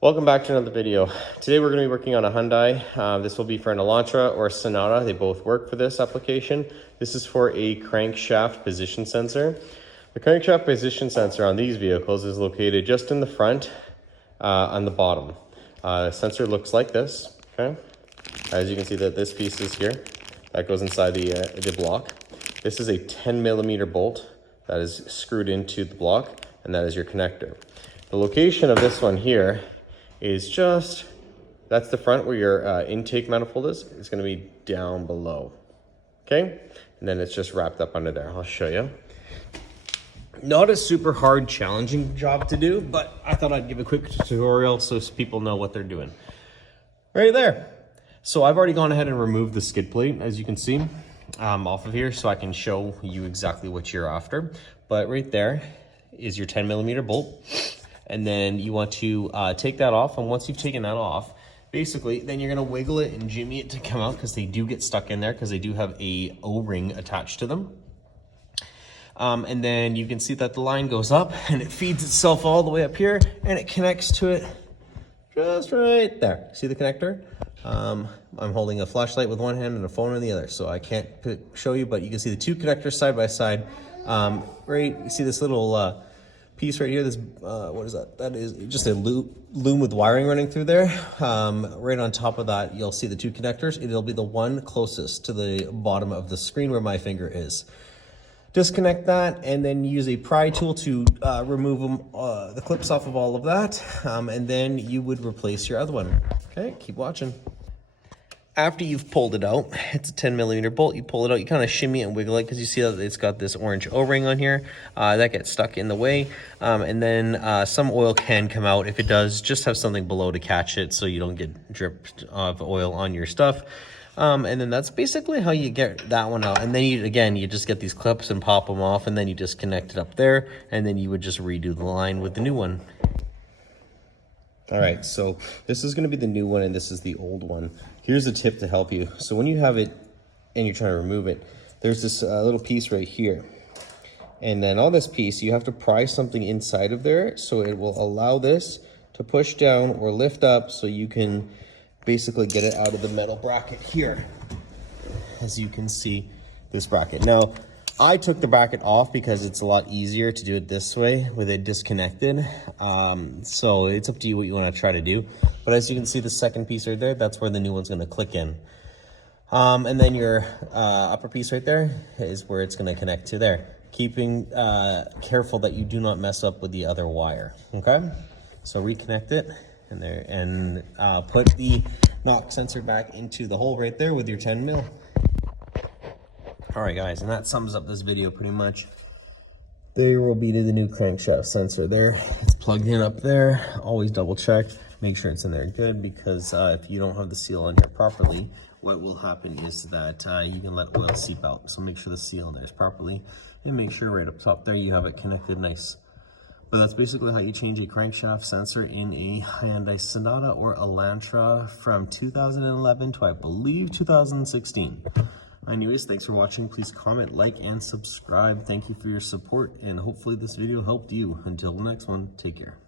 Welcome back to another video. Today we're going to be working on a Hyundai. This will be for an Elantra or a Sonata. They both work for this application. This is for a crankshaft position sensor. The crankshaft position sensor on these vehicles is located just in the front on the bottom. The sensor looks like this. Okay, as you can see that this piece is here. That goes inside the block. This is a 10mm bolt that is screwed into the block, and that is your connector. The location of this one here is just, that's the front where your intake manifold is. It's going to be down below. Okay, and then it's just wrapped up under there. I'll show you. Not a super hard, challenging job to do, but I thought I'd give a quick tutorial so people know what they're doing. Right there. So I've already gone ahead and removed the skid plate, as you can see, off of here, so I can show you exactly what you're after. But right there is your 10mm bolt. And then you want to take that off, and once you've taken that off, basically, then you're gonna wiggle it and jimmy it to come out, because they do get stuck in there, because they do have a O-ring attached to them. And then you can see that the line goes up, and it feeds itself all the way up here, and it connects to it just right there. See the connector? I'm holding a flashlight with one hand and a phone in the other, so I can't show you, but you can see the two connectors side by side. Right, you see this little piece right here, this what is that? That is just a loom with wiring running through there. Right on top of that, you'll see the two connectors. It'll be the one closest to the bottom of the screen where my finger is. Disconnect that, and then use a pry tool to remove the clips off of all of that, and then you would replace your other one. Okay, keep watching. After you've pulled it out, it's a 10mm bolt, you pull it out, you kind of shimmy it and wiggle it, because you see that it's got this orange O-ring on here. That gets stuck in the way, and then some oil can come out. If it does, just have something below to catch it so you don't get dripped of oil on your stuff. And then that's basically how you get that one out. And then you just get these clips and pop them off, and then you just connect it up there, and then you would just redo the line with the new one. All right, so this is gonna be the new one, and this is the old one. Here's a tip to help you. So when you have it and you're trying to remove it, there's this little piece right here. And then on this piece, you have to pry something inside of there, so it will allow this to push down or lift up, so you can basically get it out of the metal bracket here. As you can see, this bracket. Now, I took the bracket off because it's a lot easier to do it this way with it disconnected. So it's up to you what you want to try to do. But as you can see, the second piece right there, that's where the new one's going to click in. And then your upper piece right there is where it's going to connect to there. Keeping careful that you do not mess up with the other wire. Okay? So reconnect it in there, and put the knock sensor back into the hole right there with your 10mm. All right, guys, and that sums up this video pretty much. There will be the new crankshaft sensor there. It's plugged in up there. Always double check, make sure it's in there good, because if you don't have the seal on here properly, what will happen is that you can let oil seep out. So make sure the seal there is properly, and make sure right up top there you have it connected nice. But that's basically how you change a crankshaft sensor in a Hyundai Sonata or Elantra from 2011 to, I believe, 2016. Anyways, thanks for watching. Please comment, like, and subscribe. Thank you for your support, and hopefully this video helped you. Until the next one, take care.